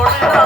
உனக்காக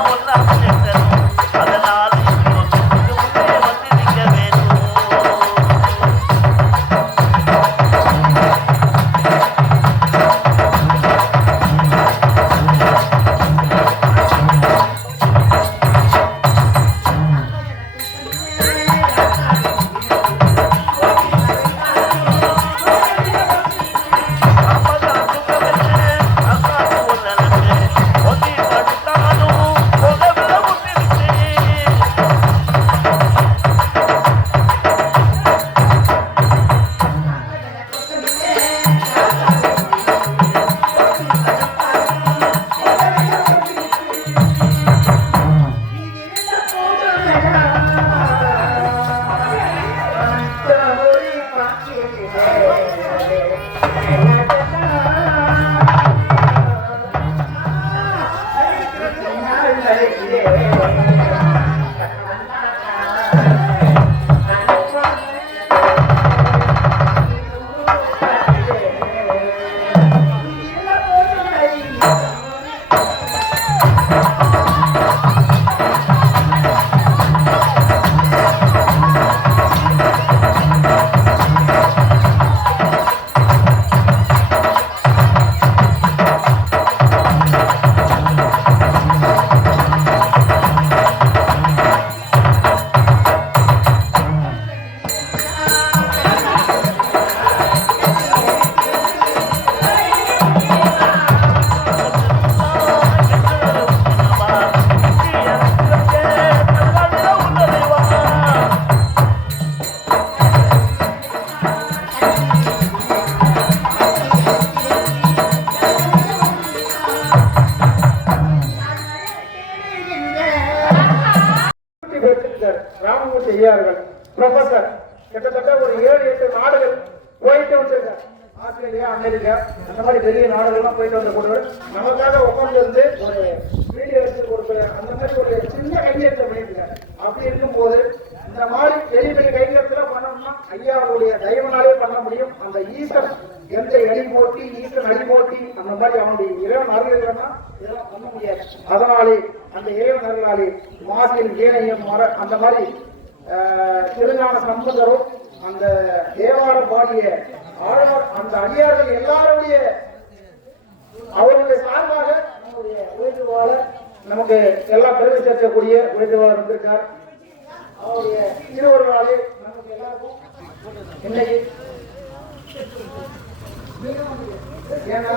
ஐயார்கள் ப்ரொஃபசர் கிட்டத்தட்ட ஒரு 7-8 நாடுகள் போயிட்டு வந்திருக்காரு. ஆஸ்திரேலியா, அமெரிக்கா அந்த மாதிரி பெரிய நாடுகள்லாம் போயிட்டு வந்த கூட்டவர் நமக்காக உட்கார்ந்து இருந்து ஒரு வீடியோ எடுத்து கொடுக்குற அந்த மாதிரி ஒரு சின்ன கையெழுத்தை பண்ணியிருக்காரு. அப்படி இருக்கும்போது இந்த மாதிரி பெரிய பெரிய கையெழுத்துல பண்ணணும்னா ஐயாவுடைய தயவுனாலே பண்ண முடியும். அந்த ஈசன் எந்த எலி போட்டி, ஈசன் அடி போட்டி அந்த மாதிரி அவனுடைய இறைவன் அருள் இல்லைன்னா இதெல்லாம் பண்ண முடியாது. அதனாலே அந்த இறைவன் அருளாலே மாசில் வீணையம் மர அந்த மாதிரி திருஞான சம்பந்தரும் அந்த தேவாரம் பாடிய ஆழ்வார் அந்த அடியார்கள் எல்லாருடைய அவருடைய சார்பாக நம்முடைய உயிர்வாளர் நமக்கு எல்லாம் பெருமை சேர்க்கக்கூடிய உயிர்வாளர் வந்திருக்கார். அவருடைய திருவருளாலே நமக்கு எல்லாருக்கும் இன்னைக்கு ஏன்னா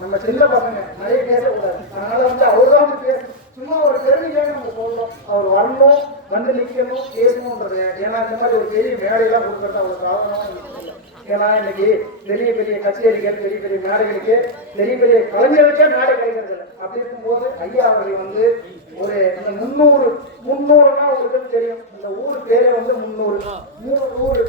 நம்ம சின்ன பசங்க நிறைய பேசக்கூடாது. அதனால அவர்தான் பேச சும்மா ஒரு பெருமைக்காக நம்ம சொல்றோம். அவர் வரணும், வந்து நிக்கணும், பேசணும்ன்றது. ஏன்னா இந்த மாதிரி ஒரு பெரிய வேலையெல்லாம் கொடுக்கறது அவ்வளவு சாதனமா இல்லை. ஏன்னா இன்னைக்கு பெரிய பெரிய கச்சேரிகள், பெரிய பெரிய மேடைகளுக்கு, பெரிய பெரிய கலைஞர்களுக்கே மேடை கிடைக்கிறது இல்லை. அப்படி இருக்கும்போது ஐயா அவர்கள் வந்து ஒரு 300 உங்களுக்கு தெரியும். இந்த ஊர் பேரே வந்து 300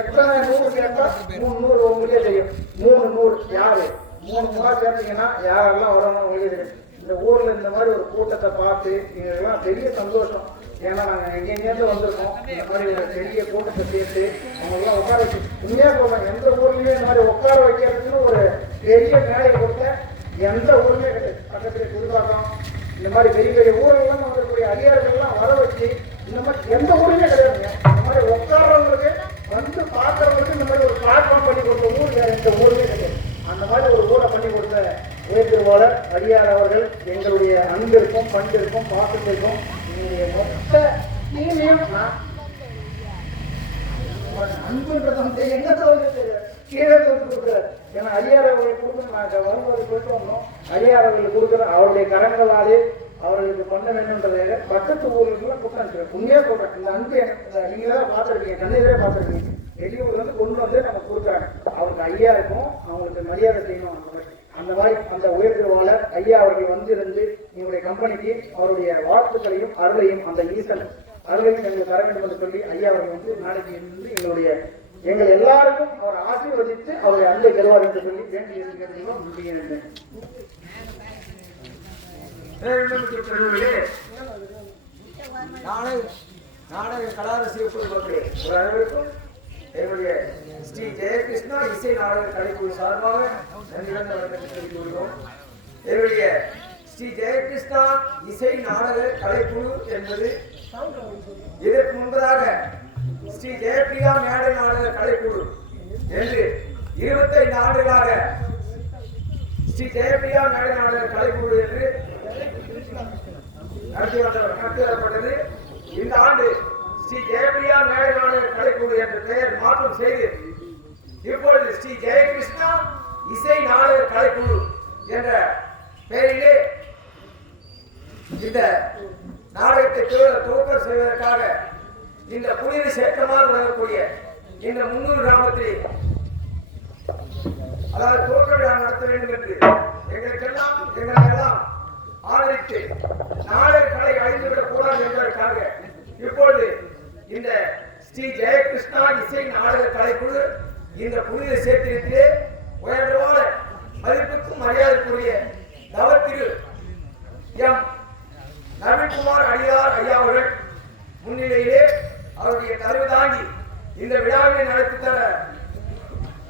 எத்தனை 100 கேட்டா 300 உங்களுக்கே தெரியும். 300 யாரு 3 முறை சேர்த்தீங்கன்னா யாரெல்லாம் வரணும் உங்களுக்கு தெரியும். இந்த ஊர்ல இந்த மாதிரி ஒரு கூட்டத்தை பார்த்து எங்களுக்கெல்லாம் பெரிய சந்தோஷம். ஏன்னா நாங்க எங்கேருந்து வந்திருக்கோம். இந்த மாதிரி ஒரு பெரிய கூட்டத்தை சேர்த்து அவங்கெல்லாம் உட்கார வச்சு உண்மையா சொல்றேன், எந்த ஊர்லயுமே இந்த மாதிரி உட்கார வைக்கிறதுன்னு ஒரு பெரிய மேடை கொடுத்த எந்த ஊருமே கிடையாது. பக்கத்துல புதுப்பாக்கம் இந்த மாதிரி பெரிய பெரிய ஊரெல்லாம் வந்திருக்கக்கூடிய அதிகாரிகள்லாம் வர வச்சு இந்த மாதிரி எந்த ஊருமே கிடையாதுங்க. இந்த மாதிரி உட்கார்றவங்களுக்கு வந்து பார்க்கறவங்களுக்கு இந்த மாதிரி ஒரு பிளாட்ஃபார்ம் பண்ணி கொடுத்த ஊர் வேற எந்த ஊருமே கிடையாது. அந்த மாதிரி ஒரு ஊரை பண்ணி கொடுத்த உயர்திருவாளர் அடியார் அவர்கள் எங்களுடைய அன்பிற்கும் பண்பிற்கும் பாசத்திற்கும் எங்களுடைய மொத்த டீமையும் அன்புன்றது எங்க கீழே கொடுக்குறாரு. ஏன்னா அடியார் அவர்கள் கொடுக்க நாங்கள் வருவது போயிட்டு வந்தோம். அடியார் அவர்கள் கொடுக்குற அவருடைய கரங்களாலே அவர்களுக்கு பண்ண வேண்டும்ன்றதாக பக்கத்து ஊர்களுக்குலாம் கூட்டம் உண்மையா சொல்றேன். இந்த அன்பு நீங்களே பார்த்துருக்கீங்க, கண்ணீரே பார்த்துருக்கீங்க. வெளியூர்ல இருந்து கொண்டு வந்து நம்ம கொடுக்குறாங்க. அவருக்கு ஐயா இருக்கும், அவங்களுக்கு மரியாதை செய்யணும். அந்த மாதிரி அந்த உயர்திருவாளர் ஐயா அவர்கள் வந்திருந்து எங்களுடைய கம்பெனிக்கு அவருடைய வாழ்த்துக்களையும் அருளையும் அந்த ஈசன் அருளையும் எங்களுக்கு தர வேண்டும் என்று சொல்லி ஐயா அவர்கள் வந்து நாளைக்கு இருந்து எங்கள் எல்லாருக்கும் அவர் ஆசீர்வதித்து அவருடைய அன்பை பெறுவார் என்று சொல்லி வேண்டி இருக்கிறதையும் முடிகிறேன். நாடக கலாரசிய அனைவருக்கும் என்னுடைய ஸ்ரீ ஜெயகிருஷ்ணா இசை நாடக கலைக்குழு சார்பாக நன்றிகண்ட வணக்கத்தை தெரிவித்துக் கொள்கிறோம். என்னுடைய ஸ்ரீ ஜெயகிருஷ்ணா இசை நாடக கலைக்குழு என்பது இதற்கு முன்பதாக ஸ்ரீ ஜெயபிரியா மேடை நாடக கலைக்குழு என்று 25 ஆண்டுகளாக ஸ்ரீ ஜெயபிரியா மேடை நாடக கலைக்குழு என்று நடத்தி வரப்பட்டது. இந்த ஆண்டு ஸ்ரீ ஜெயபிரியா மேடை நாடக கலைக்குழு என்ற பெயர் மாற்றம் செய்து இப்பொழுது ஸ்ரீ ஜெயகிருஷ்ணா இசை நாடக கலைக்குழு என்ற பெயரிலே இந்த நாடகத்தை துவக்கம் செய்வதற்காக இந்த புனித சேற்றமாக வழங்கக்கூடிய இந்த 300 கிராமத்தில் அதாவது துவக்க விழா நடத்த வேண்டும் என்று எங்களெல்லாம் ஆதரித்து நாடக கலை அழிந்துவிடக் கூடாது என்பதற்காக இப்பொழுது இந்த ஸ்ரீ ஜெயகிருஷ்ணா இசை நாடக கலைக்குழு இந்த புனித சேத்திரத்திலே உயர்வான மதிப்புக்கும் மரியாதைக்குரிய தவத்திரு எம் நவீன்குமார் அடியார் ஐயா அவர்கள் முன்னிலையிலே அவருடைய கருவு தாங்கி இந்த விழாவை நடத்தி தர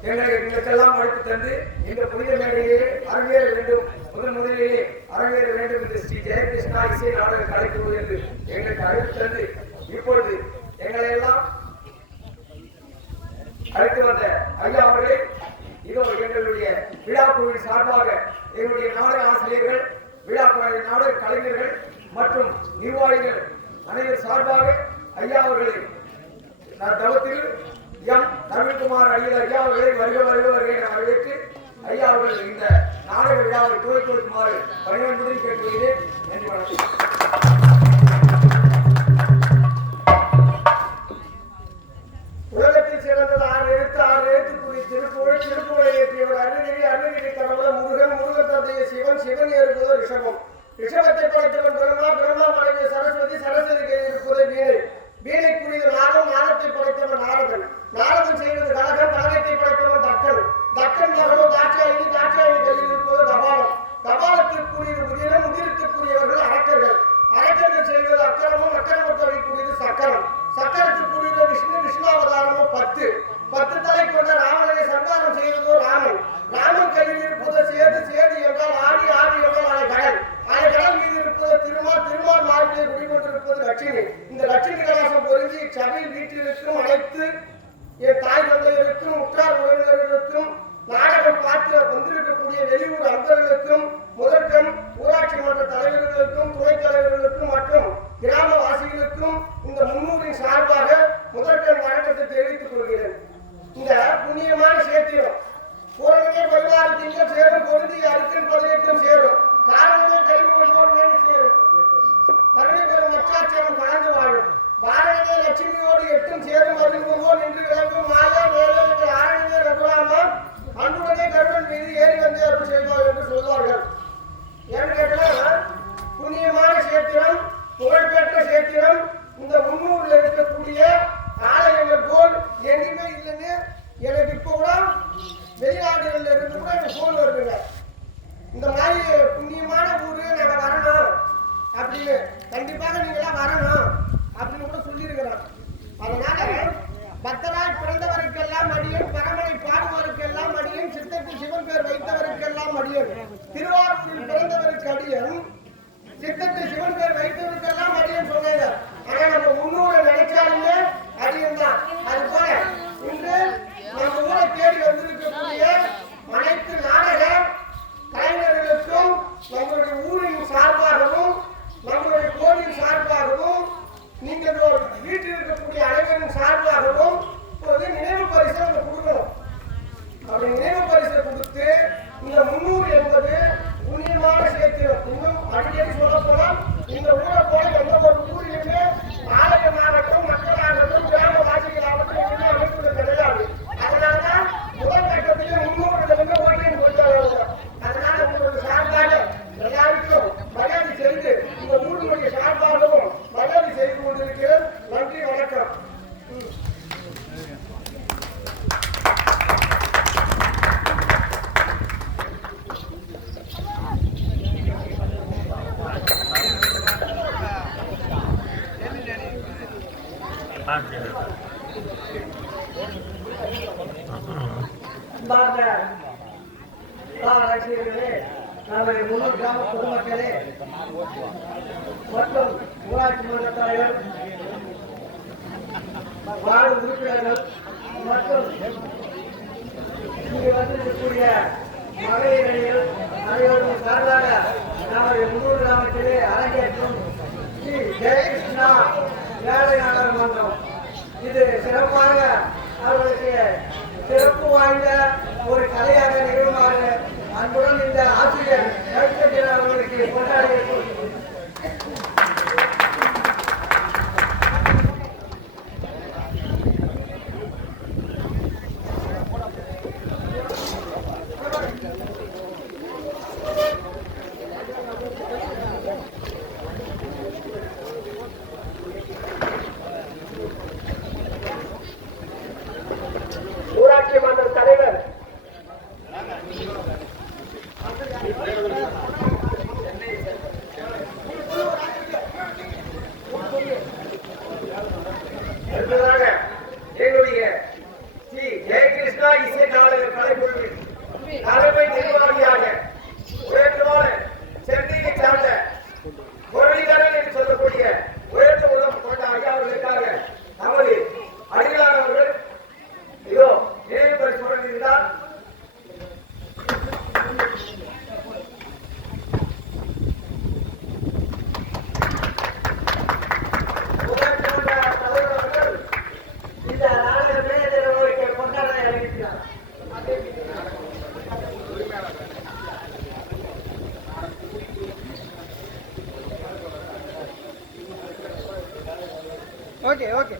எங்களுக்கெல்லாம் அழைத்து தந்து இந்த புனித மேடையிலே அரங்கேற வேண்டும், முதலிலே அரங்கேற வேண்டும் என்று ஸ்ரீ ஜெயகிருஷ்ணா இசை நாடக கலைக்குழு என்று எங்களுக்கு அழைத்து தந்து இப்பொழுது எங்களை எல்லாம் அழைத்து வந்த ஐயா அவர்களே இதோ எங்களுடைய விழாக்குழுவின் சார்பாக எங்களுடைய நாடக ஆசிரியர்கள், விழாக்குழு நாடக கலைஞர்கள் மற்றும் நிர்வாகிகள் அனைவர் சார்பாக ஐயா அவர்களை தவத்தில் எம் நவீன்குமார் ஐயா அவர்களை வருக வருக வருகை என வரவேற்று ஐயா அவர்கள் இந்த நாடக விழாவை துவக்கி வைக்குமாறு பணிவன்புடன் கேட்டுக்கொள்கிறேன். நன்றி, வணக்கம். உலகத்தில் சிறந்தது 6 எழுத்து திருப்புகழ், திருப்புகழை ஏற்றியவர் அருணகிரி கடவுளர் முருகன் தந்தைய சிவன் ஏறுபவர் ரிஷபம், ரிஷபத்தை படைத்தவன் பிரம்மா மனைவி சரஸ்வதிக்கு வீணை புனித சரித்திரம் இந்த முன்னூர்ல இருக்கக்கூடிய ஆலயங்கள் போல் எங்கேயுமே இல்லைன்னு எனக்கு இப்போ கூட வெளிநாடுகள்ல இருந்து கூட எனக்கு போன் வருதுங்க. இந்த மாதிரி புண்ணியமான ஊரு நாங்க வரணும் அப்படின்னு, கண்டிப்பாக நீங்க எல்லாம் வரணும் அப்படின்னு கூட சொல்லியிருக்கிறோம். அதனால பக்தராய் பிறந்தவருக்கெல்லாம் அடியன், பரமனை பாடுவதற்கெல்லாம் அடியன், சித்தத்தில் சிவன் பேர் வைத்தவருக்கெல்லாம் அடியன், திருவாரூரில் பிறந்தவருக்கு அடியன், சித்தத்தில் சிவன் பேர் வைத்தவருக்கெல்லாம் அடியன் சொன்னாங்க. ஆனா நம்ம முன்னூரை நினைச்சாலுமே அடியன் தான். அது போல இன்று நம்ம ஊரை தேடி வந்திருக்கக்கூடிய அனைத்து நாடக கலைஞர்களுக்கும் நம்மளுடைய ஊரின் சார்பாகவும் நம்மளுடைய கோவில் சார்பாகவும் நீங்கள் வீட்டில் இருக்கக்கூடிய அனைவரின் சார்பாகவும் ஒரு நினைவு பரிசை நம்ம கொடுக்கணும். அப்படி நினைவு பரிசை கொடுத்து இந்த 300 என்பது புண்ணியமான சேர்த்திரம். இன்னும் அடிக்கடி சொல்ல போனால் இந்த ஊரை போல எந்த ஒரு ஊரிலுமே ஆலயமாகட்டும், மக்களாகட்டும், கிராமவாசிகளாகட்டும் எதுவுமே அமைப்புகள் கிடையாது. அதனாலதான் முதல் கட்டத்திலே 300 ஓட்டியம் கொடுத்தாங்க. அதனால உங்களுடைய சார்பாக எல்லாருக்கும் மரியாதை செய்து இந்த ஊருடைய சார்பாகவும் மரியாதை செய்து கொண்டிருக்கிறேன். நன்றி, வணக்கம். நம்முடைய முன்னூர் கிராம பொதுமக்களே மற்றும் ஊராட்சி மன்ற தலைவர், வார்டு உறுப்பினர்கள் மற்றும் இங்கு வந்திருக்கக்கூடிய மகளிர்கள் அனைவரும் சார்பாக நம்முடைய முன்னூர் கிராமத்திலே அரங்கேற்றும் ஸ்ரீ ஜெயகிருஷ்ணா வேலையாளர் மன்றம் இது சிறப்பாக அவர்களுக்கு சிறப்பு வாய்ந்த ஒரு கலையாக நிறுவனமாக அன்புடன் இந்த ஆசிரியர் அவர்களுக்கு கொண்டாடி ஊராட்சி மன்ற தலைவர் எங்களுடைய ஸ்ரீ ஜெயகிருஷ்ணா இசை நாடக கலைக்குழுவின் தலைமை நிர்வாகியாக உயர்ந்தவான சென்னையை சார்ந்த முரளிதரன் என்று சொல்லக்கூடிய உயர்ந்த உலகம் கொண்ட ஐயா அவர்களுக்காக நமது அடிகளார் அவர்கள் இதோ நினைவு பரிசு வழங்கியிருந்தார். ஓகே ஓகே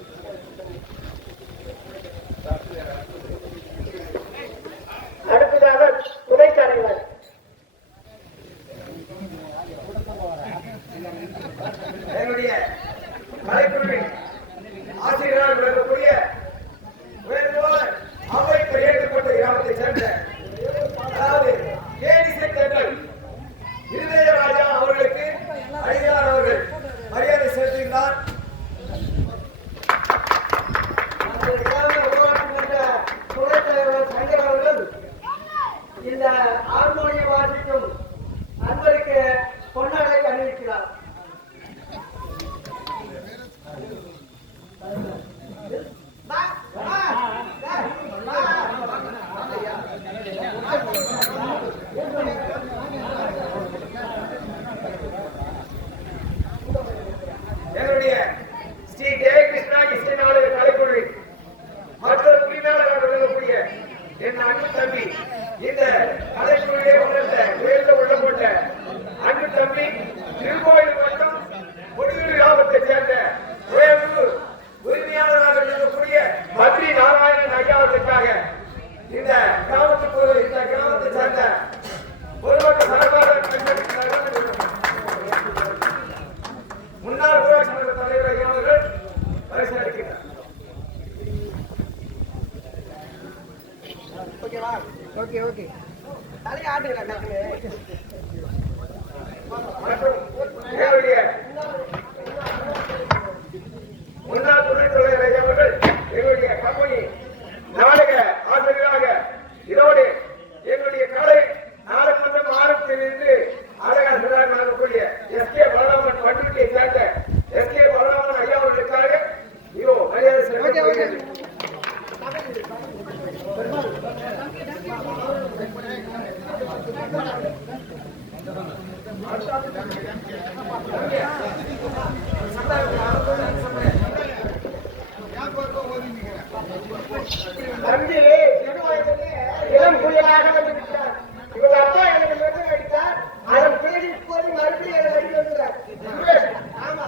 அடுத்ததாக துணைத் தலைவர் என்னுடைய கலைக்குழுவின் ஆசிரியராக விளங்கக்கூடிய உயர்ந்தவான அவை பெயர்க்கப்பட்ட கிராமத்தை சேர்ந்த அதாவது கேடிசை தேர்தல் இருதயராஜா அவர்களுக்கு அடிகளார் அவர்கள் மரியாதை செலுத்துகிறார். இந்த ஹார்மோனிய வாசிக்கும் அன்பருக்கு பொன்னாடை அணிவிக்கிறார். என்னுடைய ஸ்ரீ ஜெயகிருஷ்ணா இசை நாடக கலைக்குழுவின் மற்றொரு உரிமையாளராக விளங்கக்கூடிய என் அன்பு தம்பி, இந்த கலைக்குழுவிலே உணர்ந்த உயர்ந்த உள்ளம் கொண்ட அன்பு தம்பி, திருக்கோயில் மற்றும் முடிவு கிராமத்தை சேர்ந்த உயர்வு உரிமையாளராக விளங்கக்கூடிய மதுரை நாராயணன் ஐயாவுக்காக இந்த கிராமத்தை சேர்ந்த பொதுமக்கள் சார்பாக முன்னாள் ஊராட்சி மன்ற தலைவர் மாட்டீங்களா டக்குன்னு? மற்றும் எங்களுடைய முன்னாள் துணைத் தலைவர் அவர்கள் எங்களுடைய கம்பெனி நாடக ஆசிரியராக இதோடு எங்களுடைய கலை நாடகமன்றம் ஆரம்பத்திலிருந்து ஆடகாசிரியராக நடக்கக்கூடிய எஸ்.கே. பலராமன் பண்டிகையை சேர்ந்த எஸ்.கே. பலராமன் ஐயா அவர்களுக்காக இதோ மரியாதை செலுத்தப்படுகிறது. தம்பி இளம் புயலாக வந்து விட்டார். இவங்க அப்பா எனக்கு மெட்டு அடித்தார். அதன் பிறகு இப்போது மறுபடியும் எனக்கு அடி வந்துறார். சுரேஷ். ஆமா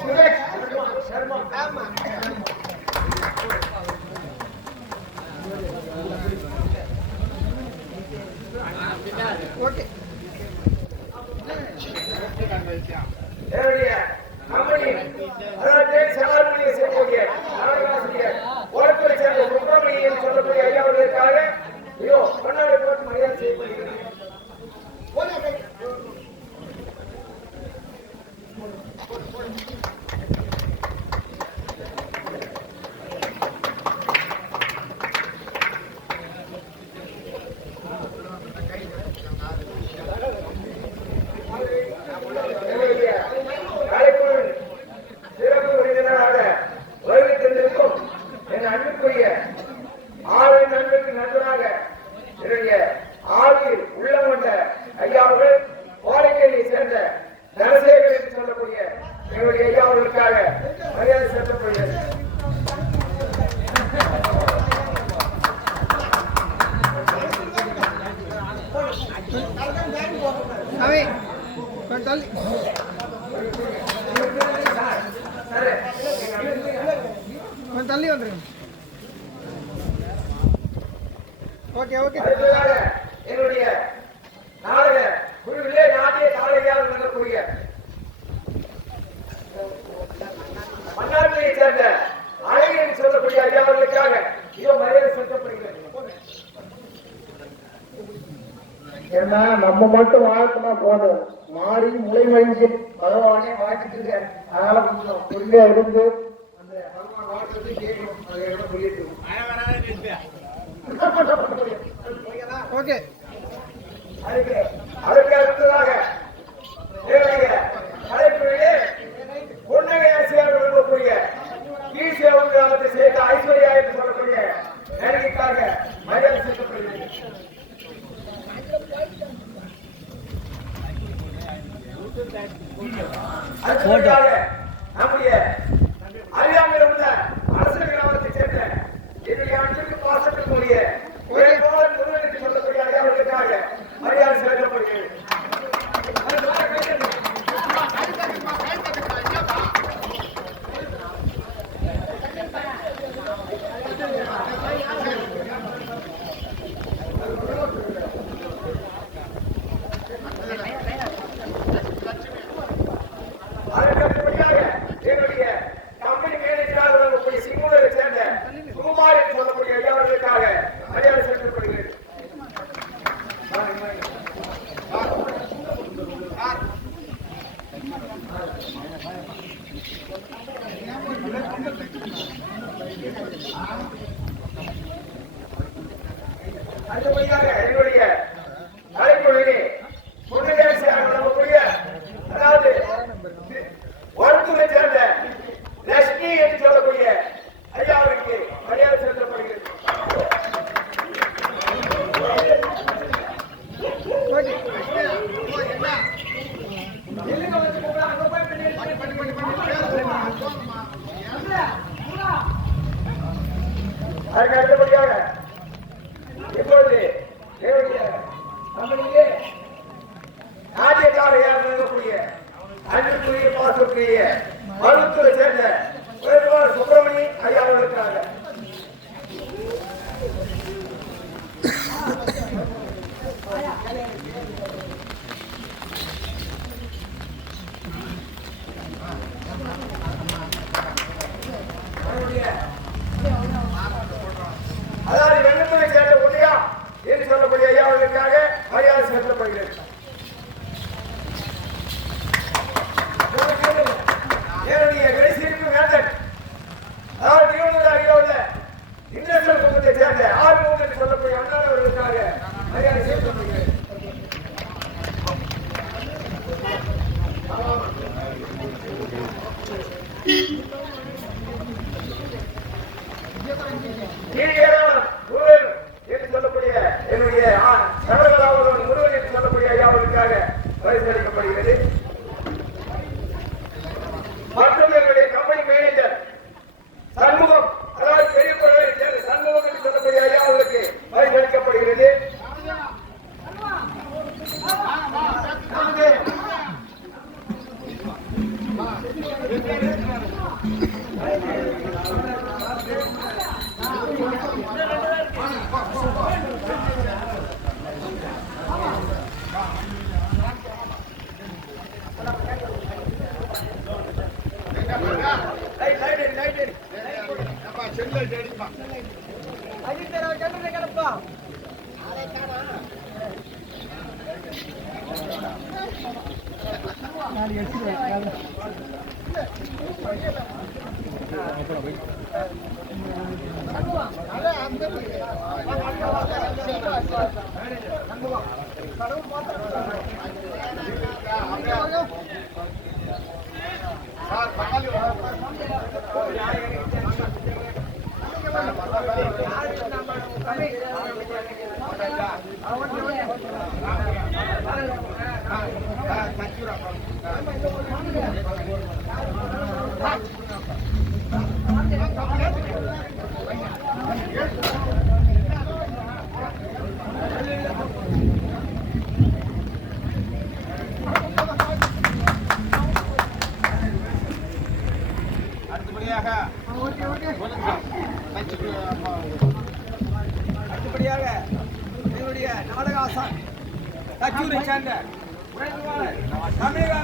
சுரேஷ் சர்மா. ஆமா ஓகே. என்னுடைய கம்பெனி அதாவது செலார்மணியை செய்யக்கூடிய நாடகாசிரியர் ஓரத்துறை சேர்ந்த சுப்பிரமணியன் சொல்லக்கூடிய ஐயா அவர்களுக்காக இதோ பொன்னாடை போட்டு மரியாதை செய்யப்படுகிறது. சிறப்பு விருந்தினராக வருகை தந்திருக்கும் என் அன்புக்குரிய ஆறு நண்பருக்கு நண்பராக என்னுடைய ஆவியில் உள்ளம் கொண்ட ஐயா அவர்கள் கோடைக்கையை சேர்ந்த தனசேகர் என்று சொல்லக்கூடிய என்னுடைய ஐயா அவர்களுக்காக மரியாதை செலுத்தப்படுகிறது. அவை கொஞ்சம் தள்ளி கொஞ்சம் தள்ளி வந்துருங்க. Okay okay. அடுத்ததாக என்னுடைய நாடக குழுவிலே நாட்டிய காலையாக நடக்கக்கூடிய மன்னார்குடியை சேர்ந்த அழகு என்று சொல்லக்கூடிய ஐயா அவர்களுக்காக இதோ மரியாதை செலுத்தப்படுகிறது. ஏன்னா நம்ம மட்டும் வாழ்த்துனா போதும், மாறி முளை மழிஞ்சு பகவானே வாழ்த்துட்டு இருக்க. அதனால கொஞ்சம் பொறுமையா இருந்து அந்த பகவான் வாழ்த்துறது கேட்கணும். அதை எல்லாம் சொல்லிட்டு ஓகே. அதற்கு அடுத்ததாக என்னுடைய கலைத்துறையிலே பொன்னகை ஆசிரியர் விரும்பக்கூடிய கீழ்சேவன் கிராமத்தை சேர்ந்த ஐஸ்வர்யா என்று சொல்லக்கூடிய நடிகைக்காக மரியாதை செலுத்தப்படுகிறது. அடுத்ததாக நம்முடைய அருகாமையில் உள்ள அரசு கிராமத்தை சேர்ந்த என்னுடைய அன்பிற்கு பாசத்திற்குரிய உரைப்பாளர் முருகன் என்று சொல்லக்கூடிய ஐயாவுக்காக மரியாதை செலுத்தப்படுகிறது. அதற்கடுத்தபடியாக என்னுடைய கம்பெனி மேனேஜராக விளங்கக்கூடிய சிங்கூரை சேர்ந்த சுகுமார் என்று சொல்லக்கூடிய ஐயாவர்களுக்காக மரியாதை செலுத்தப்படுகிறது. அடுத்தபடியாக என்னுடைய கலைக்குழுவிலே பொன்னையாசியாக விளங்கக்கூடிய அதாவது வருத்துறை சேர்ந்த லட்சுமி என்று சொல்லக்கூடிய ஐயாவிற்கு மரியாதை செலுத்தப்படுகிறது. அதற்கு அடுத்தபடியாக இப்பொழுது என்னுடைய கம்பெனியிலே நாட்டியக்காரையாக விளங்கக்கூடிய அன்புக்குரிய பாசத்துக்குரிய மருத்துவரை சேர்ந்த உயர்வாளர் சுப்பிரமணி ஐயா அவர்களுக்காக அதாவது வெள்ளத்துறை சேர்ந்த உதயா என்று சொல்லக்கூடிய ஐயா அவர்களுக்காக மரியாதை அடித்தர கண்ணு கிடப்பா அடுத்தபடியாக என்னுடைய நாடக ஆசான் கச்சூரை சேர்ந்த உழைப்பாளர் தமிழக